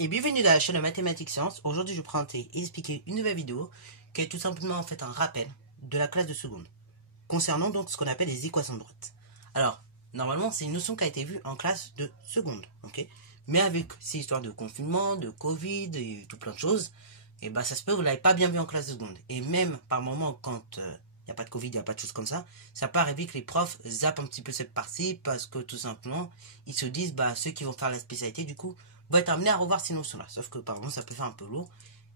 et bienvenue dans la chaîne de Mathématiques Sciences. Aujourd'hui, je vais présenter et expliquer une nouvelle vidéo qui est tout simplement en fait un rappel de la classe de seconde concernant donc ce qu'on appelle les équations de droite. Alors, normalement, c'est une notion qui a été vue en classe de seconde, ok? Mais avec ces histoires de confinement, de Covid et tout plein de choses, et bah ça se peut que vous l'avez pas bien vu en classe de seconde. Et même par moment, quand il n'y a pas de Covid, il n'y a pas de choses comme ça peut arriver que les profs zappent un petit peu cette partie parce que tout simplement, ils se disent, bah ceux qui vont faire la spécialité du coup, vont être amenés à revoir ces notions-là. Sauf que par exemple, ça peut faire un peu lourd.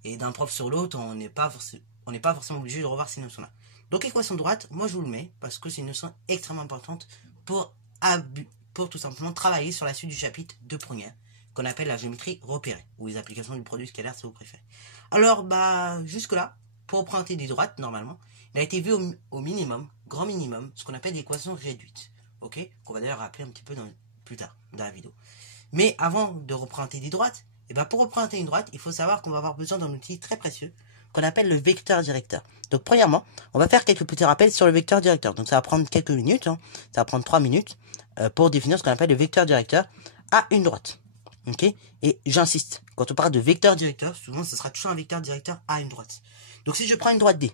Et d'un prof sur l'autre, on n'est pas forcément obligé de revoir ces notions-là. Donc équation de droite, moi je vous le mets parce que c'est une notion extrêmement importante pour tout simplement travailler sur la suite du chapitre de première, qu'on appelle la géométrie repérée, ou les applications du produit scalaire si vous préférez. Alors, bah, jusque-là, pour représenter des droites, normalement, il a été vu au minimum, grand minimum, ce qu'on appelle l'équation réduite. Ok? Qu'on va d'ailleurs rappeler un petit peu plus tard, dans la vidéo. Mais avant de représenter des droites, et ben pour représenter une droite, il faut savoir qu'on va avoir besoin d'un outil très précieux, qu'on appelle le vecteur directeur. Donc, premièrement, on va faire quelques petits rappels sur le vecteur directeur. Donc, ça va prendre quelques minutes, hein. Ça va prendre 3 minutes pour définir ce qu'on appelle le vecteur directeur à une droite. Ok? Et j'insiste, quand on parle de vecteur directeur, souvent ce sera toujours un vecteur directeur à une droite. Donc si je prends une droite D,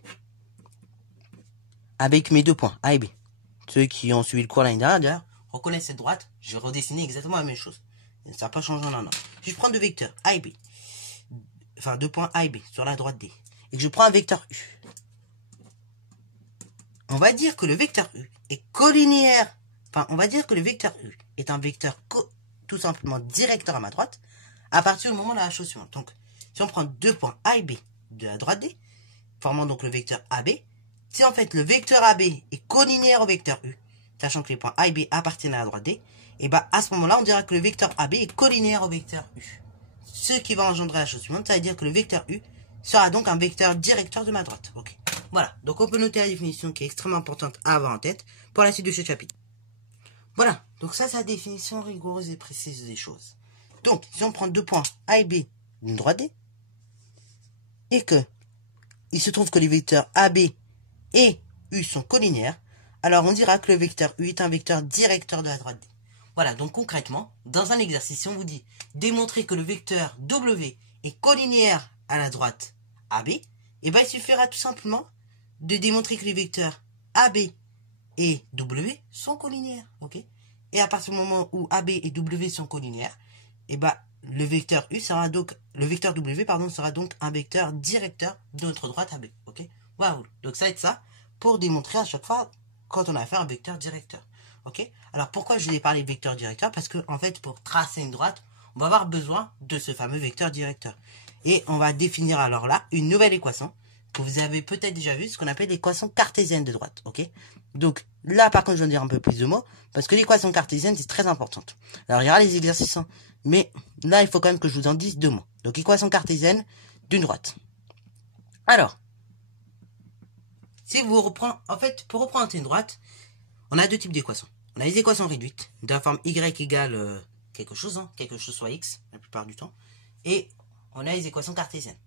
avec mes deux points, A et B, ceux qui ont suivi le cours l'année dernière, reconnaissent cette droite, je vais redessiner exactement la même chose. Ça n'a pas changé en un an. Si je prends deux vecteurs A et B, enfin deux points A et B sur la droite D, et que je prends un vecteur U, on va dire que le vecteur U est collinéaire, enfin on va dire que le vecteur U est un vecteur tout simplement directeur à ma droite, à partir du moment de la chose suivante. Donc, si on prend deux points A et B de la droite D, formant donc le vecteur AB, si en fait le vecteur AB est collinéaire au vecteur U, sachant que les points A et B appartiennent à la droite D, et bah à ce moment-là, on dira que le vecteur AB est collinéaire au vecteur U. Ce qui va engendrer la chose suivante, ça veut dire que le vecteur U sera donc un vecteur directeur de ma droite. Ok. Voilà, donc on peut noter la définition qui est extrêmement importante à avoir en tête pour la suite de ce chapitre. Voilà, donc ça c'est la définition rigoureuse et précise des choses. Donc, si on prend deux points A et B d'une droite D, et que il se trouve que les vecteurs AB et U sont collinéaires, alors on dira que le vecteur U est un vecteur directeur de la droite D. Voilà, donc concrètement, dans un exercice, si on vous dit démontrer que le vecteur W est collinéaire à la droite AB, et ben il suffira tout simplement de démontrer que les vecteurs AB et W sont collinéaires, ok? Et à partir du moment où AB et W sont collinéaires, et ben le vecteur U sera donc, le vecteur W, pardon, sera donc un vecteur directeur de notre droite AB, ok? Waouh! Donc ça va être ça pour démontrer à chaque fois quand on a affaire à un vecteur directeur, ok? Alors pourquoi je vous ai parlé de vecteur directeur? Parce que en fait, pour tracer une droite, on va avoir besoin de ce fameux vecteur directeur. Et on va définir alors là une nouvelle équation que vous avez peut-être déjà vu, ce qu'on appelle l'équation cartésienne de droite, ok? Donc là, par contre, je vais dire un peu plus de mots, parce que l'équation cartésienne, c'est très importante. Alors, il y aura les exercices, hein, mais là, il faut quand même que je vous en dise deux mots. Donc, équation cartésienne d'une droite. Alors, si vous reprenez, en fait, pour reprendre une droite, on a deux types d'équations. On a les équations réduites, de la forme y égale quelque chose, hein, quelque chose soit x, la plupart du temps, et on a les équations cartésiennes.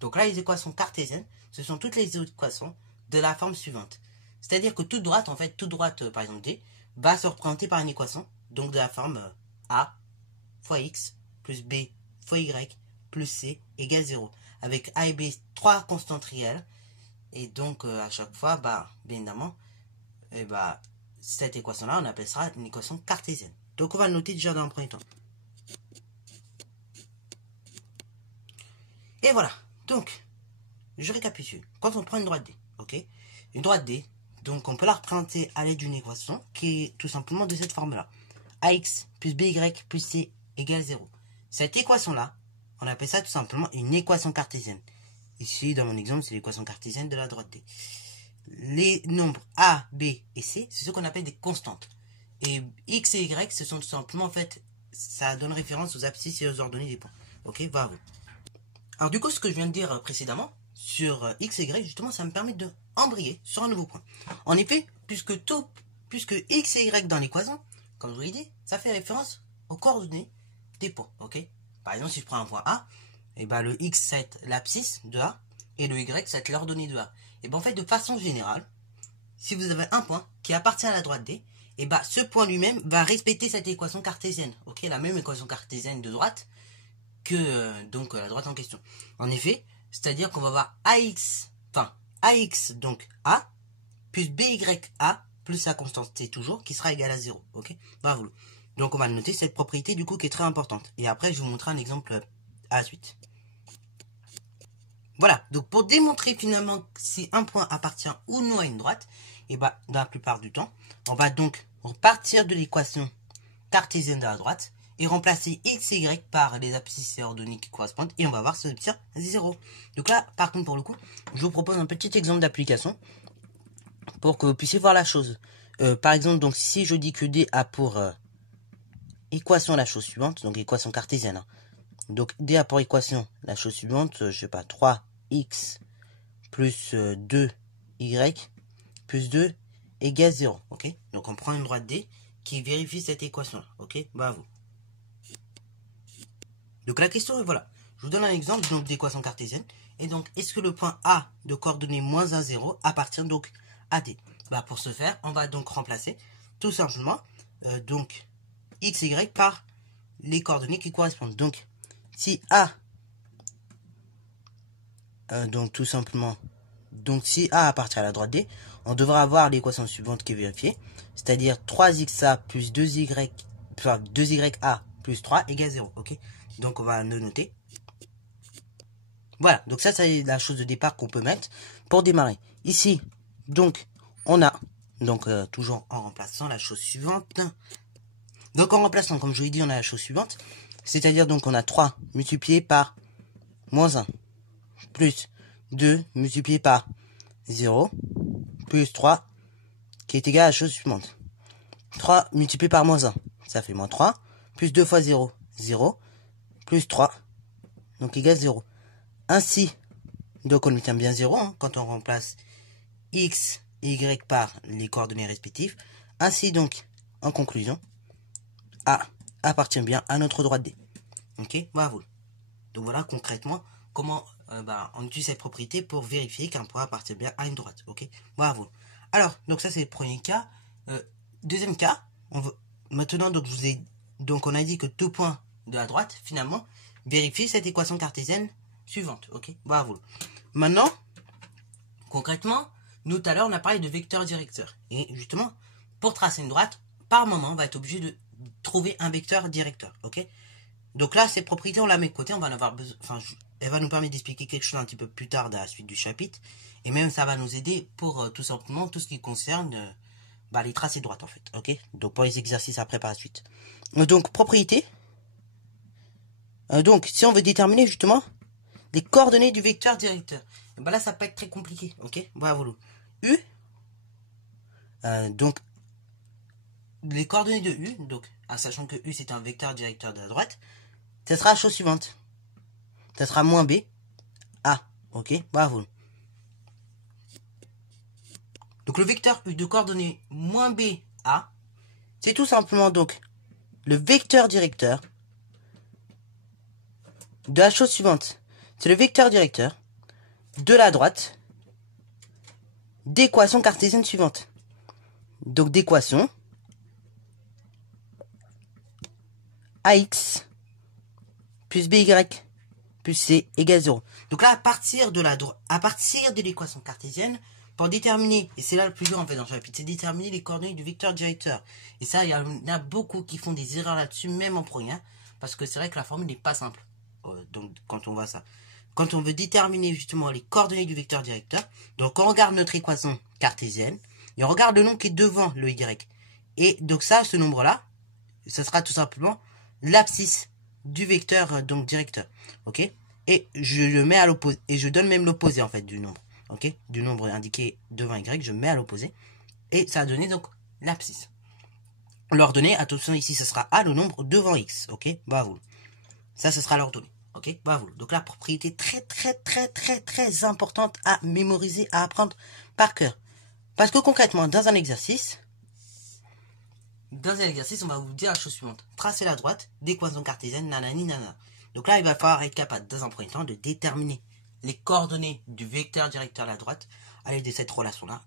Donc là, les équations cartésiennes, ce sont toutes les équations de la forme suivante. C'est-à-dire que toute droite, en fait, toute droite, par exemple D, va se représenter par une équation, donc de la forme A fois X plus B fois Y plus C égale 0. Avec A et B, trois constantes réelles. Et donc, à chaque fois, bah, bien évidemment, et bah, cette équation-là, on appelle ça une équation cartésienne. Donc, on va le noter déjà dans un premier temps. Et voilà. Donc, je récapitule. Quand on prend une droite D, ok? Une droite D, donc on peut la représenter à l'aide d'une équation qui est tout simplement de cette forme-là. AX plus BY plus C égale 0. Cette équation-là, on appelle ça tout simplement une équation cartésienne. Ici, dans mon exemple, c'est l'équation cartésienne de la droite D. Les nombres A, B et C, c'est ce qu'on appelle des constantes. Et X et Y, ce sont tout simplement, en fait, ça donne référence aux abscisses et aux ordonnées des points. Ok, bravo. Alors du coup, ce que je viens de dire précédemment, sur X et Y, justement, ça me permet de embrayer sur un nouveau point. En effet, puisque X et Y dans l'équation, comme je vous l'ai dit, ça fait référence aux coordonnées des points, ok? Par exemple, si je prends un point A, et ben le X, ça va être l'abscisse de A, et le Y, ça va être l'ordonnée de A. Et ben en fait, de façon générale, si vous avez un point qui appartient à la droite D, et ben ce point lui-même va respecter cette équation cartésienne, ok? La même équation cartésienne de droite, que donc la droite en question. En effet, c'est-à-dire qu'on va avoir AX, enfin AX, donc A, plus BYA, plus sa constante T toujours, qui sera égale à 0. Ok, bravo. Donc on va noter cette propriété du coup qui est très importante. Et après, je vous montrerai un exemple à la suite. Voilà, donc pour démontrer finalement si un point appartient ou non à une droite, et bah dans la plupart du temps, on va donc partir de l'équation cartésienne de la droite et remplacer x et y par les abscisses et ordonnées qui correspondent et on va voir si ça obtient 0. Donc là, par contre, pour le coup, je vous propose un petit exemple d'application pour que vous puissiez voir la chose. Par exemple, donc si je dis que D a pour équation la chose suivante, donc équation cartésienne, hein. Donc D a pour équation la chose suivante, je sais pas, 3x plus 2y plus 2 égale 0. Ok, donc on prend une droite D qui vérifie cette équation là. Ok, bravo. Donc la question est voilà. Je vous donne un exemple donc d'équation cartésienne. Et donc, est-ce que le point A de coordonnées moins 1, 0 appartient donc à D? Bah, pour ce faire, on va donc remplacer tout simplement donc x, y par les coordonnées qui correspondent. Donc, si A, donc tout simplement, donc si A appartient à la droite D, on devra avoir l'équation suivante qui est vérifiée, c'est-à-dire 3xa plus 2y, enfin 2ya plus 3 égale 0. Ok, donc on va le noter. Voilà, donc ça c'est la chose de départ qu'on peut mettre pour démarrer. Ici, donc, on a, donc toujours en remplaçant la chose suivante. Donc en remplaçant, comme je vous l'ai dit, on a la chose suivante. C'est-à-dire donc on a 3 multiplié par moins 1, plus 2 multiplié par 0, plus 3, qui est égal à la chose suivante. 3 multiplié par moins 1, ça fait moins 3, plus 2 fois 0, 0, plus 3, donc égal 0. Ainsi, donc on obtient bien 0 hein, quand on remplace x et y par les coordonnées respectives. Ainsi donc, en conclusion, A appartient bien à notre droite D. Ok, bravo. Donc voilà concrètement comment on utilise cette propriété pour vérifier qu'un point appartient bien à une droite. Ok, bravo. Alors, donc ça c'est le premier cas. Deuxième cas, maintenant donc on a dit que tout point de la droite finalement vérifie cette équation cartésienne suivante. Ok, bravo. Maintenant, concrètement, nous tout à l'heure on a parlé de vecteur directeur. Et justement, pour tracer une droite, par moment, on va être obligé de trouver un vecteur directeur. Ok. Donc là, cette propriété, on la met de côté, on va en avoir besoin. Enfin, elle va nous permettre d'expliquer quelque chose un petit peu plus tard dans la suite du chapitre. Et même ça va nous aider pour tout simplement tout ce qui concerne les tracés droites en fait. Ok. Donc pour les exercices après par la suite. Donc propriété. Donc si on veut déterminer justement les coordonnées du vecteur directeur, ben là ça peut être très compliqué. Ok. Voilà. U. Donc les coordonnées de U, donc en sachant que U c'est un vecteur directeur de la droite, ça sera la chose suivante. Ça sera moins B, A. Ok, bravo. Donc le vecteur U de coordonnées moins B, A, c'est tout simplement donc le vecteur directeur de la chose suivante. C'est le vecteur directeur de la droite d'équation cartésienne suivante. Donc d'équation AX plus BY plus C égale 0. Donc là, à partir de l'équation cartésienne, pour déterminer, et c'est là le plus dur en fait dans le chapitre, c'est déterminer les coordonnées du vecteur directeur. Et ça, il y en a beaucoup qui font des erreurs là-dessus, même en première, parce que c'est vrai que la formule n'est pas simple. Donc quand on voit ça. Quand on veut déterminer justement les coordonnées du vecteur directeur, donc on regarde notre équation cartésienne, et on regarde le nombre qui est devant le Y. Et donc ça, ce nombre-là, ce sera tout simplement l'abscisse du vecteur donc directeur. Ok, et je le mets à l'opposé, et je donne même l'opposé en fait du nombre. Ok, du nombre indiqué devant Y, je mets à l'opposé, et ça a donné donc l'abscisse. L'ordonnée, attention ici, ce sera A, le nombre devant X. Ok, bravo. Ça, ce sera l'ordonnée. Ok, bravo. Donc la propriété très importante à mémoriser, à apprendre par cœur. Parce que concrètement, dans un exercice, on va vous dire la chose suivante. Tracer la droite d'équation cartésienne, nanani, nanana. Donc là, il va falloir être capable, dans un premier temps, de déterminer les coordonnées du vecteur directeur à la droite à l'aide de cette relation-là.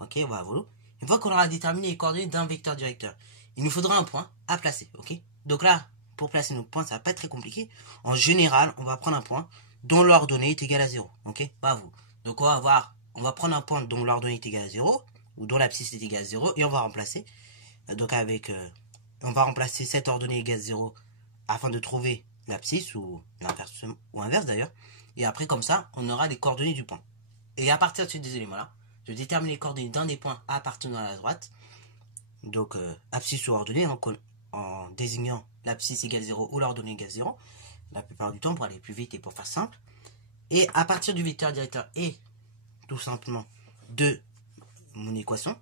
Ok, bravo. Une fois qu'on aura déterminé les coordonnées d'un vecteur directeur, il nous faudra un point à placer. Ok, donc là, pour placer nos points, ça va pas être très compliqué. En général, on va prendre un point dont l'ordonnée est égale à 0. Ok, pas vous. Donc on va prendre un point dont l'ordonnée est égale à 0, ou dont l'abscisse est égale à 0, et on va remplacer. Donc on va remplacer cette ordonnée égale à 0 afin de trouver l'abscisse, ou inverse d'ailleurs. Et après, comme ça, on aura les coordonnées du point. Et à partir de ces deux éléments-là, je détermine les coordonnées d'un des points appartenant à la droite. Donc, abscisse ou ordonnée, en désignant l'abscisse égale 0 ou l'ordonnée égale 0. La plupart du temps, pour aller plus vite et pour faire simple. Et à partir du vecteur directeur et tout simplement de mon équation,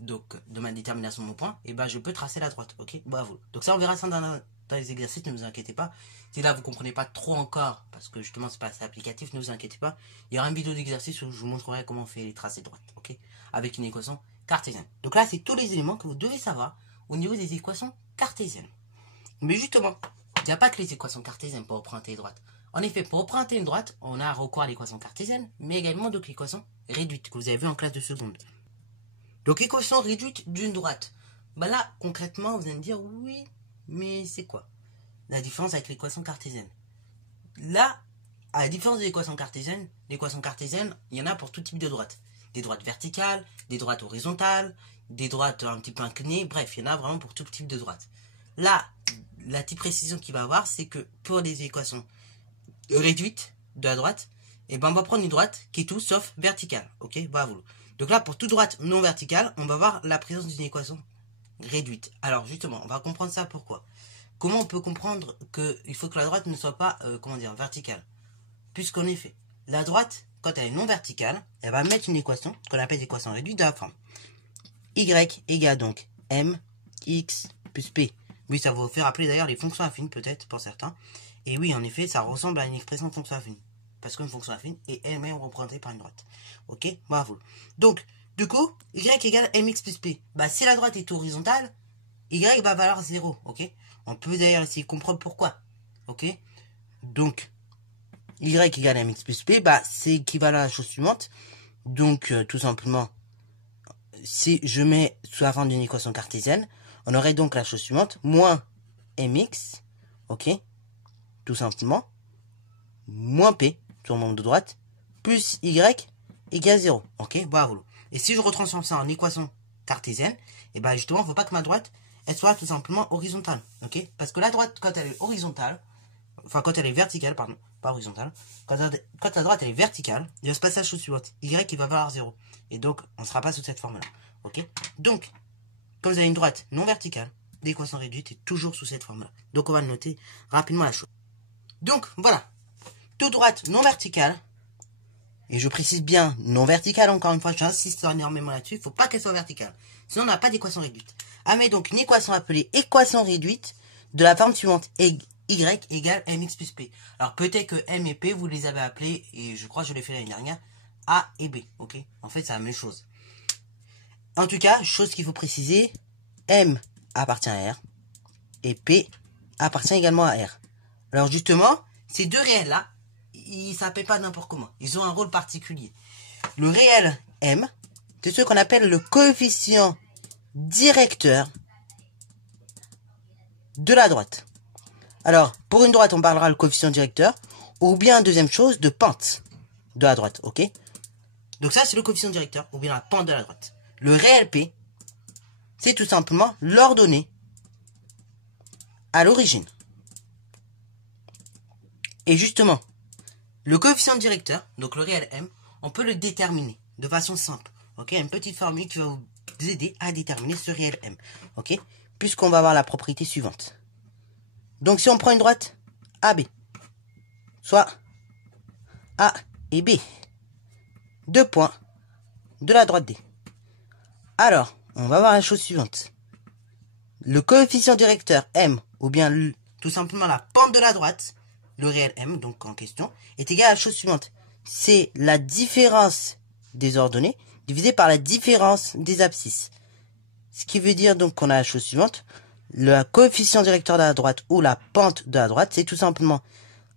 donc de ma détermination de mon point, et ben je peux tracer la droite. Ok, bravo. Donc ça, on verra ça dans les exercices, ne vous inquiétez pas. Si là vous comprenez pas trop encore, parce que justement c'est pas assez applicatif, ne vous inquiétez pas. Il y aura une vidéo d'exercice où je vous montrerai comment on fait les tracés droites, ok, avec une équation cartésienne. Donc là, c'est tous les éléments que vous devez savoir au niveau des équations cartésiennes. Mais justement, il n'y a pas que les équations cartésiennes pour emprunter les droites. En effet, pour emprunter une droite, on a recours à l'équation cartésienne, mais également donc l'équation réduite que vous avez vu en classe de seconde. Donc l'équation réduite d'une droite. Bah là, concrètement, vous allez me dire, oui, mais c'est quoi la différence avec l'équation cartésienne? Là, à la différence de l'équation cartésienne, il y en a pour tout type de droite. Des droites verticales, des droites horizontales, des droites un petit peu inclinées, bref, il y en a vraiment pour tout type de droite. Là, la petite précision qu'il va avoir, c'est que pour les équations réduites de la droite, et ben on va prendre une droite qui est tout sauf verticale. Ok, bravo. Donc là, pour toute droite non verticale, on va voir la présence d'une équation réduite. Alors justement, on va comprendre ça pourquoi. Comment on peut comprendre qu'il faut que la droite ne soit pas, verticale? Puisqu'en effet, la droite, quand elle est non verticale, elle va mettre une équation, qu'on appelle équation réduite de la forme. Y égale donc M, X plus P. Oui, ça va vous faire rappeler d'ailleurs les fonctions affines, peut-être, pour certains. Et oui, en effet, ça ressemble à une expression de fonction affine. Parce qu'une fonction affine est elle-même représentée par une droite. Ok, bravo. Donc, du coup, Y égale MX plus P. Bah, si la droite est horizontale, Y va valoir 0. Ok, on peut d'ailleurs essayer de comprendre pourquoi. Ok, donc, Y égale MX plus P, bah, c'est équivalent à la chose suivante. Donc, tout simplement, si je mets sous la forme d'une équation cartésienne, on aurait donc la chose suivante, moins MX, ok, tout simplement, moins P, sur le membre de droite, plus Y égale 0. Ok, bravo. Et si je retransforme ça en équation cartésienne, et ben justement, il ne faut pas que ma droite, elle soit tout simplement horizontale. Ok, parce que la droite, quand elle est horizontale, enfin quand elle est verticale, pardon, pas horizontale, quand la droite elle est verticale, il va se passer la chose suivante. Y qui va valoir 0. Et donc, on ne sera pas sous cette forme-là. Ok, donc, comme vous avez une droite non verticale, l'équation réduite est toujours sous cette forme-là. Donc, on va noter rapidement la chose. Donc, voilà. Toute droite non verticale, et je précise bien non verticale, encore une fois, j'insiste énormément là-dessus, il ne faut pas qu'elle soit verticale. Sinon, on n'a pas d'équation réduite. Ah, mais donc, une équation appelée équation réduite de la forme suivante. Y égale mx plus p. Alors, peut-être que m et p, vous les avez appelés, et je crois que je l'ai fait l'année dernière, a et b. Ok, en fait, c'est la même chose. En tout cas, chose qu'il faut préciser, m appartient à R, et p appartient également à R. Alors, justement, ces deux réels-là, ils ne s'appellent pas n'importe comment. Ils ont un rôle particulier. Le réel M, c'est ce qu'on appelle le coefficient directeur de la droite. Alors, pour une droite, on parlera le coefficient directeur, ou bien, deuxième chose, de pente de la droite, ok? Donc ça, c'est le coefficient directeur, ou bien la pente de la droite. Le réel P, c'est tout simplement l'ordonnée à l'origine. Et justement, le coefficient directeur, donc le réel M, on peut le déterminer de façon simple. Ok, une petite formule qui va vous aider à déterminer ce réel M. Ok, puisqu'on va avoir la propriété suivante. Donc si on prend une droite AB, soit A et B, deux points de la droite D. Alors, on va voir la chose suivante. Le coefficient directeur M, ou bien tout simplement la pente de la droite, le réel M, donc en question, est égal à la chose suivante. C'est la différence des ordonnées divisé par la différence des abscisses. Ce qui veut dire donc qu'on a la chose suivante. Le coefficient directeur de la droite ou la pente de la droite, c'est tout simplement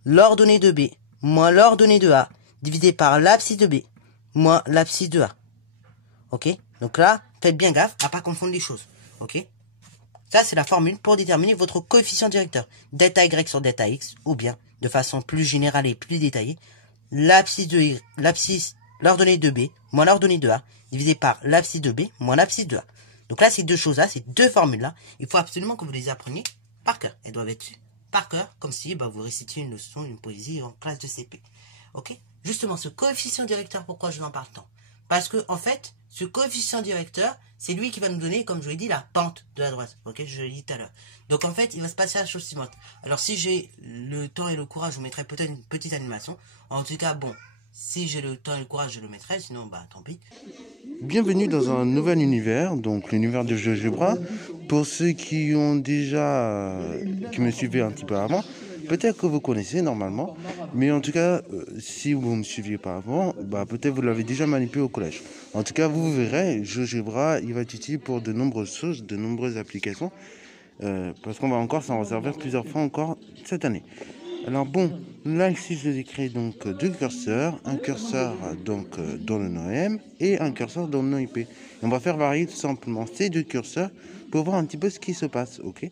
l'ordonnée de B moins l'ordonnée de A divisé par l'abscisse de B moins l'abscisse de A. Ok? Donc là, faites bien gaffe à pas confondre les choses. Ok? Ça, c'est la formule pour déterminer votre coefficient directeur. Delta Y sur delta X, ou bien, de façon plus générale et plus détaillée, l'ordonnée de B moins l'ordonnée de A divisé par l'abscisse de B moins l'abscisse de A. Donc là, ces deux choses-là, ces deux formules-là, il faut absolument que vous les appreniez par cœur. Elles doivent être par cœur, comme si vous récitiez une leçon, une poésie en classe de CP. Ok? Justement, ce coefficient directeur, pourquoi je vous en parle tant? Parce que, en fait, ce coefficient directeur, c'est lui qui va nous donner, comme je vous l'ai dit, la pente de la droite. Ok, je l'ai dit tout à l'heure. Donc, en fait, il va se passer la chose suivante. Alors, si j'ai le temps et le courage, je vous mettrai peut-être une petite animation. En tout cas, bon, si j'ai le temps et le courage, je le mettrai. Sinon, tant pis. Bienvenue dans un nouvel univers, donc l'univers de GeoGebra. Pour ceux qui me suivaient un petit peu avant, peut-être que vous connaissez normalement, mais en tout cas, si vous ne me suiviez pas avant, peut-être vous l'avez déjà manipulé au collège. En tout cas, vous verrez, GeoGebra, il va être utile pour de nombreuses choses, de nombreuses applications, parce qu'on va encore s'en resservir plusieurs fois encore cette année. Alors bon, là ici je décris donc deux curseurs, un curseur donc dans le NOEM et un curseur dans le NOIP. Et on va faire varier tout simplement ces deux curseurs pour voir un petit peu ce qui se passe, ok?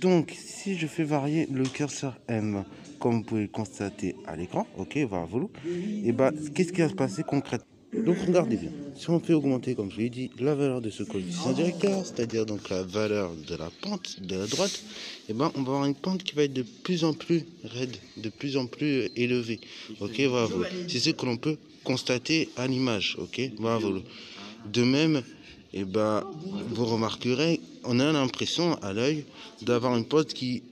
Donc si je fais varier le curseur M, comme vous pouvez le constater à l'écran, ok, voilà, et qu'est-ce qui va se passer concrètement? Donc regardez bien, si on fait augmenter, comme je l'ai dit, la valeur de ce coefficient directeur, c'est-à-dire donc la valeur de la pente de la droite, on va avoir une pente qui va être de plus en plus raide, de plus en plus élevée. Ok, voilà, c'est ce que l'on peut constater à l'image. Ok, voilà. De même, vous remarquerez, on a l'impression à l'œil d'avoir une pente qui,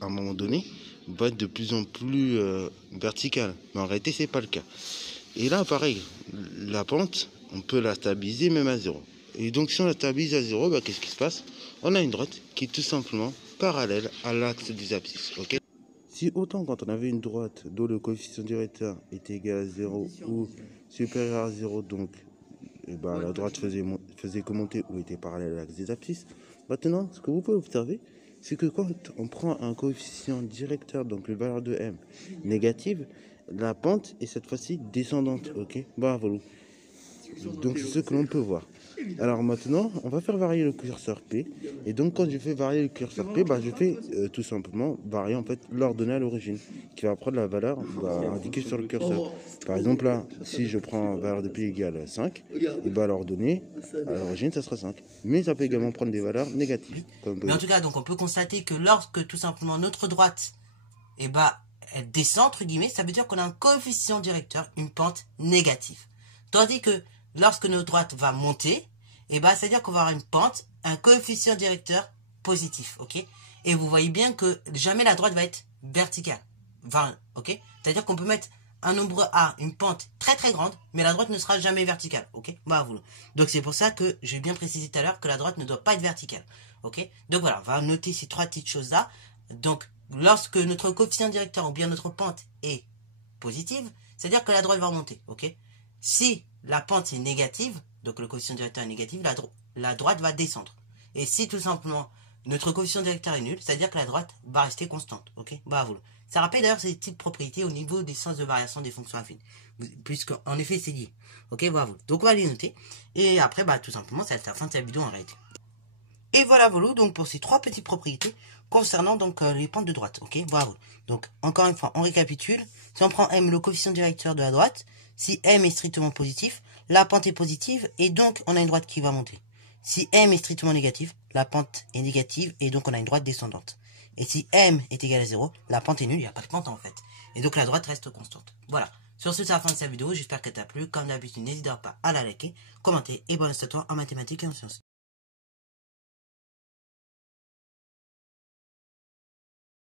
à un moment donné, va être de plus en plus verticale. Mais en réalité, c'est pas le cas. Et là, pareil, la pente, on peut la stabiliser même à 0. Et donc, si on la stabilise à 0, qu'est-ce qui se passe? On a une droite qui est tout simplement parallèle à l'axe des abscisses. Okay, si autant quand on avait une droite dont le coefficient directeur était égal à 0 ou supérieur à 0, donc la droite faisait que monter ou était parallèle à l'axe des abscisses. Maintenant, ce que vous pouvez observer, c'est que quand on prend un coefficient directeur, donc une valeur de M négative, la pente est cette fois-ci descendante, ok? Voilà. Donc c'est ce que l'on peut voir. Alors maintenant, on va faire varier le curseur P. Et donc quand je fais varier le curseur P, je fais tout simplement varier en fait l'ordonnée à l'origine, qui va prendre la valeur indiquée sur le curseur. Par exemple là, si je prends valeur de P égale 5, et l'ordonnée à l'origine ça sera 5. Mais ça peut également prendre des valeurs négatives. Mais en tout cas, donc on peut constater que lorsque tout simplement notre droite, elle descend entre guillemets, ça veut dire qu'on a un coefficient directeur, une pente négative. Tandis que lorsque notre droite va monter, c'est-à-dire qu'on va avoir une pente, un coefficient directeur positif, ok? Et vous voyez bien que jamais la droite va être verticale. Enfin, ok? C'est-à-dire qu'on peut mettre un nombre A, une pente très très grande, mais la droite ne sera jamais verticale, ok? Donc c'est pour ça que j'ai bien précisé tout à l'heure que la droite ne doit pas être verticale, ok? Donc voilà, on va noter ces trois petites choses-là. Donc, lorsque notre coefficient directeur ou bien notre pente est positive, c'est-à-dire que la droite va remonter, ok? Si la pente est négative, donc le coefficient directeur est négatif, la droite va descendre. Et si tout simplement notre coefficient directeur est nul, c'est-à-dire que la droite va rester constante, ok? Ça rappelle d'ailleurs ces petites propriétés au niveau des sens de variation des fonctions affines, puisque en effet c'est lié, ok? Donc on va les noter, et après tout simplement ça va être la fin de cette vidéo en réalité. Et voilà, donc pour ces trois petites propriétés concernant donc les pentes de droite, ok? Donc encore une fois, on récapitule. Si on prend M, le coefficient directeur de la droite, si M est strictement positif, la pente est positive et donc on a une droite qui va monter. Si M est strictement négatif, la pente est négative et donc on a une droite descendante. Et si M est égal à 0, la pente est nulle, il n'y a pas de pente en fait. Et donc la droite reste constante. Voilà. Sur ce, c'est la fin de cette vidéo. J'espère qu'elle t'a plu. Comme d'habitude, n'hésite pas à la liker, commenter et bonne à toi en mathématiques et en sciences.